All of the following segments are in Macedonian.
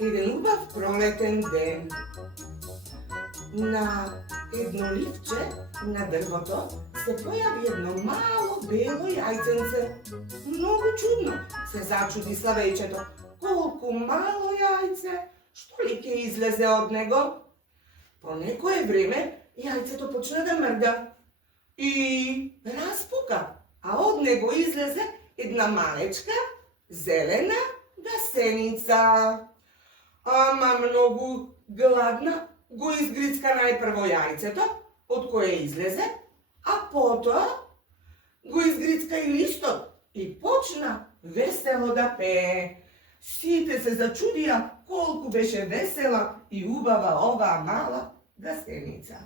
еден убав пролетен ден. На едно ливче на дрвото се појави едно мало бело јајценце. Многу чудно се зачуди Славејчето. Колку мало јајце, што ли ќе излезе од него? По некое време јајцето почна да мрда и распука, а од него излезе една малечка, зелена гасеница. Ама многу гладна го изгрицка најпрво јајцето, од кое излезе, а потоа го изгрицка и листот и почна весело да пее. Сите се зачудија колку беше весела и убава оваа мала гасеница.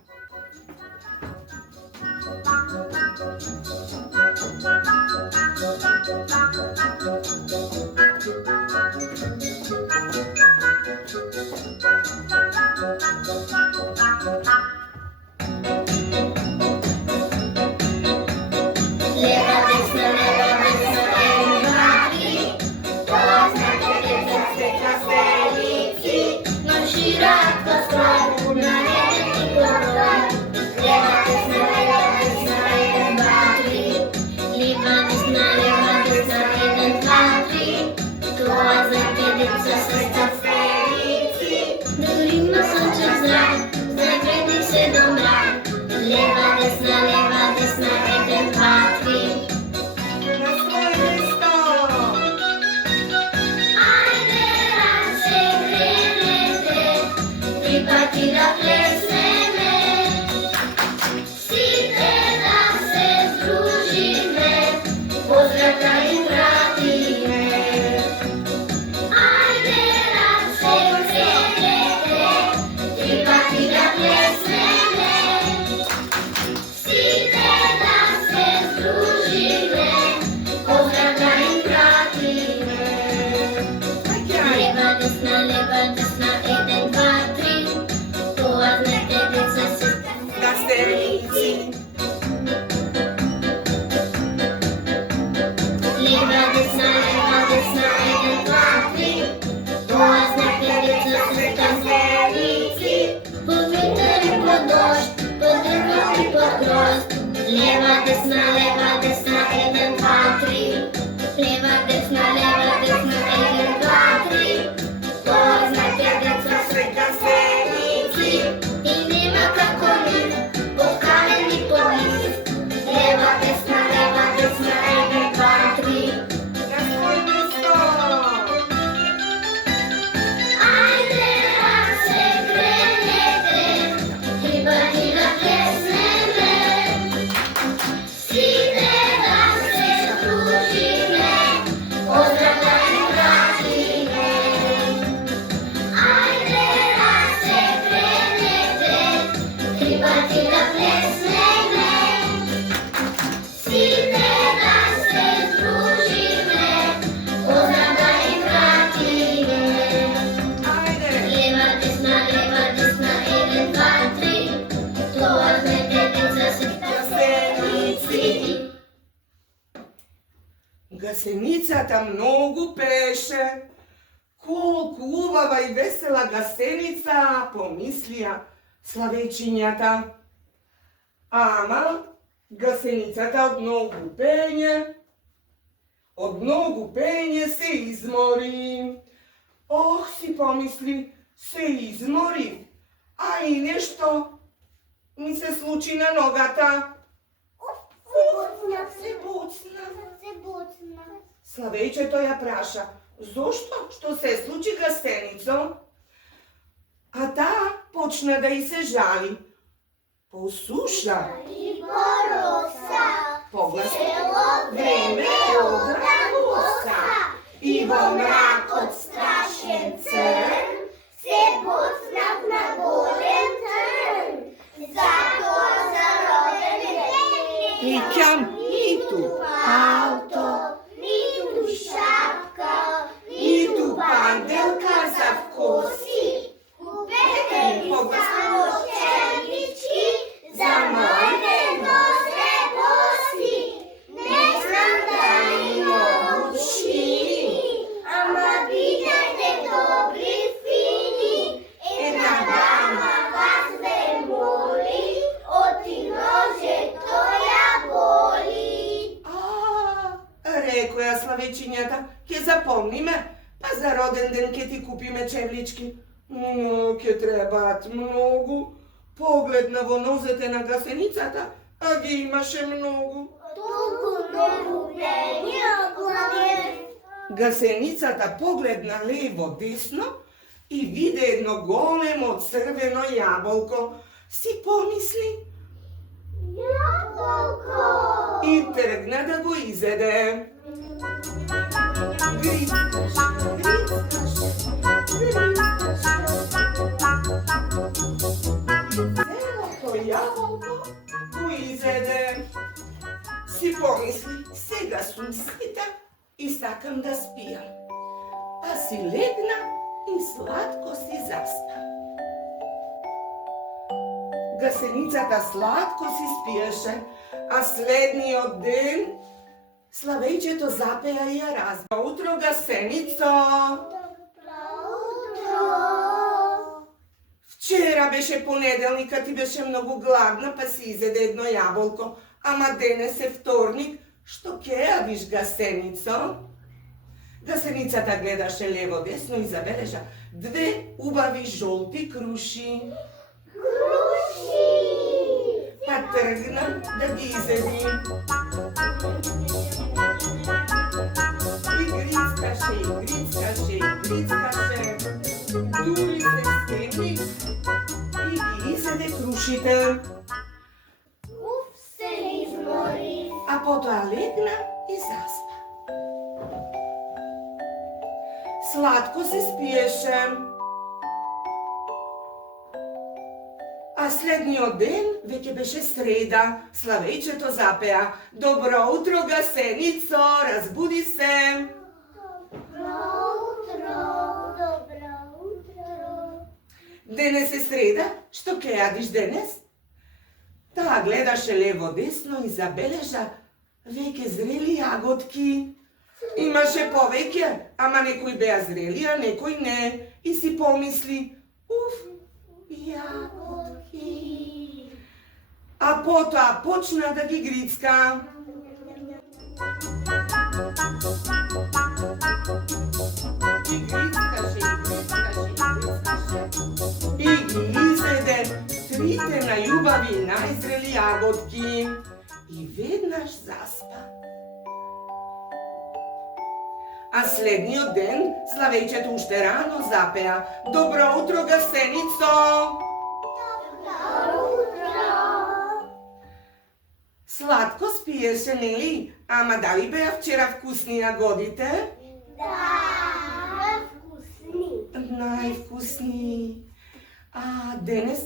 Гасеницата многу пееше. Колку убава и весела гасеница, помислија Славејчињата. Ама гасеницата од многу пење се измори. Ох, си помисли, се измори, а и нешто ми се случи на ногата. Се буцна. Славејчето ја праша, зошто? Што се случи, гасеницо? А таа почна да и се жали. По суша и по роса, цело време од рагоса, и во мракот страшен црн, се буцнав на голем трн. Затоа зароден и кјам ниту палто, ниту шапка, ниту панделка за вкоси. Купете ми само чернички, за моје нозе боси. Не знам дали могу шини, ама би роден ден ќе ти купиме чевлички. Но ќе требаат многу. Погледна во нозете на гасеницата, а ги имаше многу. Толку многу не оглаве. Гасеницата погледна лево десно и виде едно големо црвено јаболко. Си помисли Јаболко. и тргна да го изеде. Грицкаше, грицкаше, грицкаше. Целото јаболко го изеде. Си помисли, сега сум сита и сакам да спијам. А си легна и сладко си заспа. Гасеницата сладко си спиеше, а следниот ден славејчето запеа и ја разбра. Утро, гасеницо! Добро утро. Вчера беше понеделник, а ти беше многу гладна, па си изеде едно јаболко. Ама денес е вторник, што ќе јадиш, гасеницо? Гасеницата гледаше лево-десно и забележа две убави жолти круши. Круши. Па тргна да ги изеди. И грицкаше, и грицкаше, и грицкаше. Дури се стемни и ги изеде крушите. Уф, се измори. А потоа легна и заспа. Сладко се спиеше. А следниот ден веќе беше среда. Славејчето запеа. Добро утро, гасеницо, разбуди се. Добро утро. Добро утро. Денес е среда, што ќе јадиш денес? Таа гледаше лево-десно и забележа веќе зрели јаготки. Имаше повеќе, ама некои беа зрели, а некои не. И си помисли, уф, јаготки. А потоа почна да ги грицка. И грицкаше, и грицкаше, и грицкаше. И ги изеде трите најубави и најзрели јаготки. И веднаш заспа. А следниот ден славејчето уште рано запеа. Добро утро, гасеницо! Добро утро. Сладко спиеше, нели? Ама дали беа вчера вкусни јагодите? Да, вкусни. Највкусни. А денес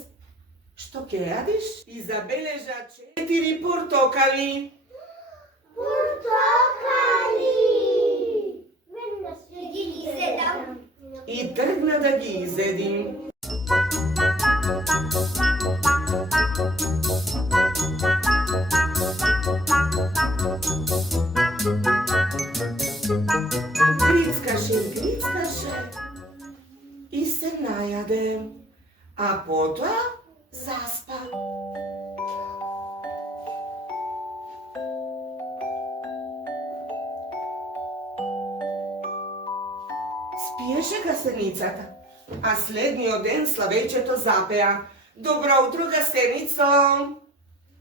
што ќе јадиш? И забележа 4 портокали. Портокали. Веднаш ги изедам. И тргна да ги изеди. Грицкаше и грицкаше и се најаде, а потоа заспа. Спиеше гасеницата, а следниот ден славејчето запеа. Добро утро, гасеницо!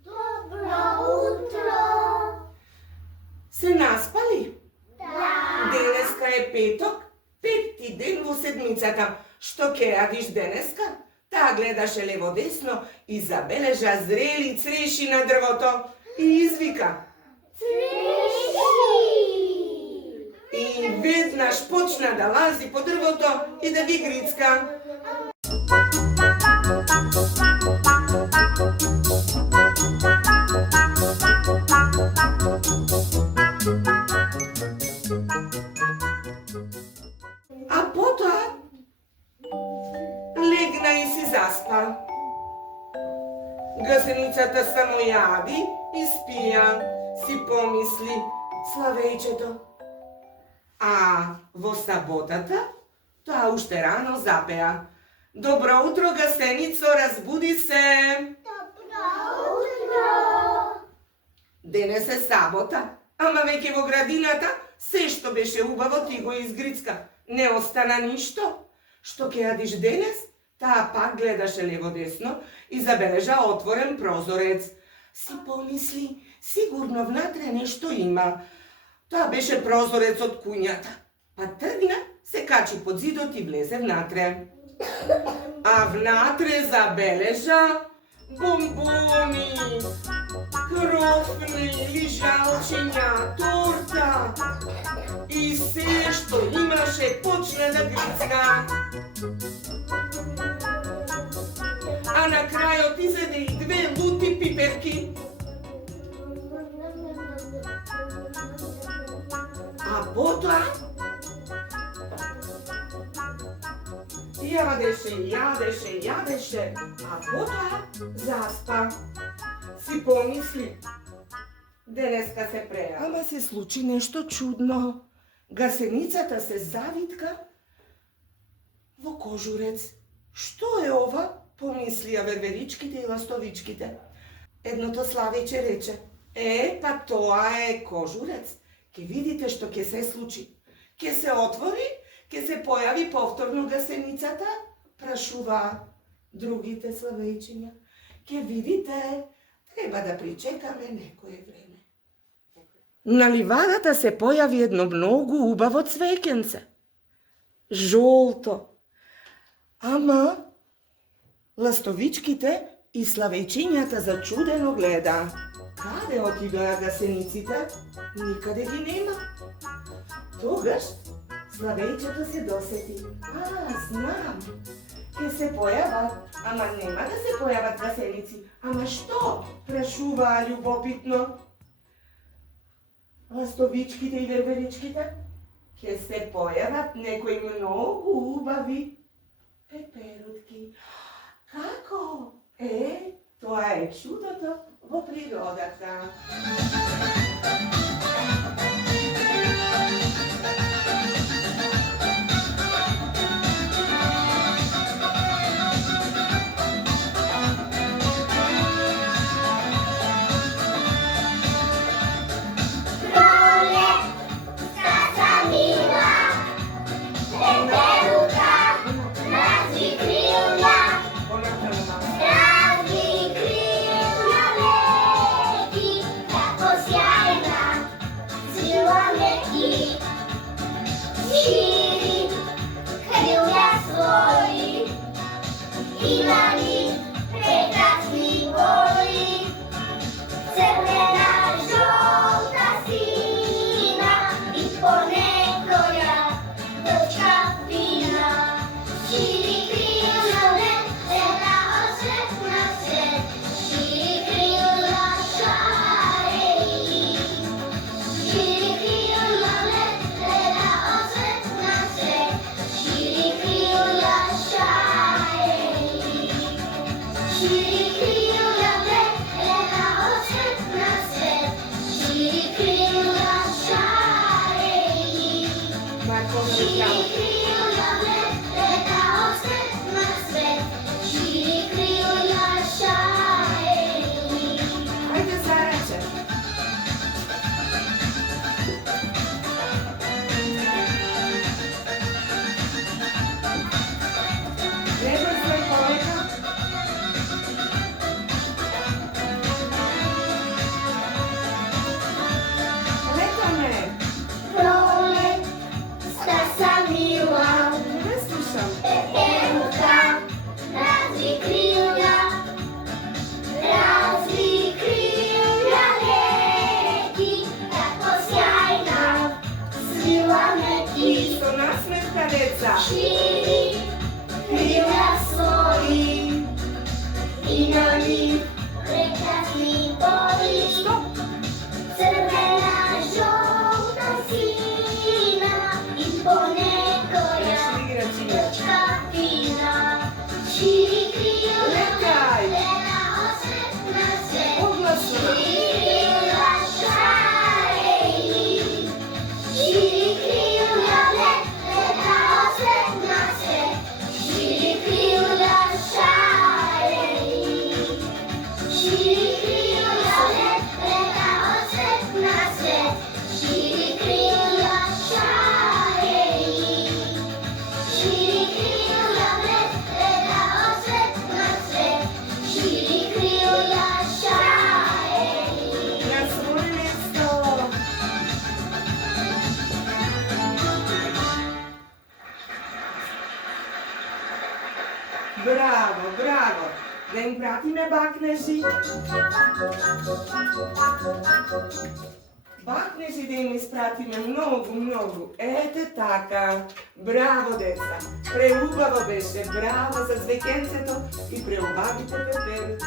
Добро утро. Се наспали? Да. Денеска е петок, петти ден во седмицата. Што ќе јадиш денеска? Таа гледаше лево-десно и забележа зрели цреши на дрвото и извика. Цреши. И веднаш почна да лази по дрвото и да ги грицка. А потоа легна и си заспа. Гасеницата само јади и спија, си помисли славејчето. А во саботата, тоа уште рано запеа. Добро утро, гасеницо, разбуди се. Добро утро. Денес е сабота, ама веќе во градината се што беше убаво ти го изгрицка. Не остана ништо. Што ќе јадиш денес? Таа пак гледаше лево-десно и забележа отворен прозорец. Си помисли, сигурно внатре нешто има. Тоа беше прозорец од куњата. Па тргна, се качи под зидот и влезе внатре. А внатре забележа бомбони, крофни, лижалчиња, торта и се што имаше почна да грицна. А на крајот изеде и 2 лути пиперки. А потоа јадеше, а потоа заспа. Си помисли, денеска се преја. Ама се случи нешто чудно. Гасеницата се завитка во кожурец. Што е ова? Помислија верверичките и ластовичките. Едното Славиче рече: па тоа е кожурец. Ке видите што ќе се случи. Ке се отвори, ке се појави повторно гасеницата, прашуваа другите Славејчиња. Ке видите, треба да причекаме некое време. На ливадата се појави едно многу убаво цвеќенце. Жолто. Ама ластовичките и Славејчињата зачудено гледаа. Каде отидоа гасениците? Никаде ги нема. Тогаш Славејчето се досети. Знам. Ке се појават, ама нема да се појават гасеници. Ама што? Прашуваа љубопитно. Ластовичките и верверичките? Ке се појават некои многу убави пеперутки. Како? Тоа е чудото во природата. She Браво, браво. Да им пратиме бакнежи. Бакнежи да им испратиме многу, многу. Ете така. Браво, деца. Преубаво беше. Браво за цвеќенцето и преубавите пеперуци.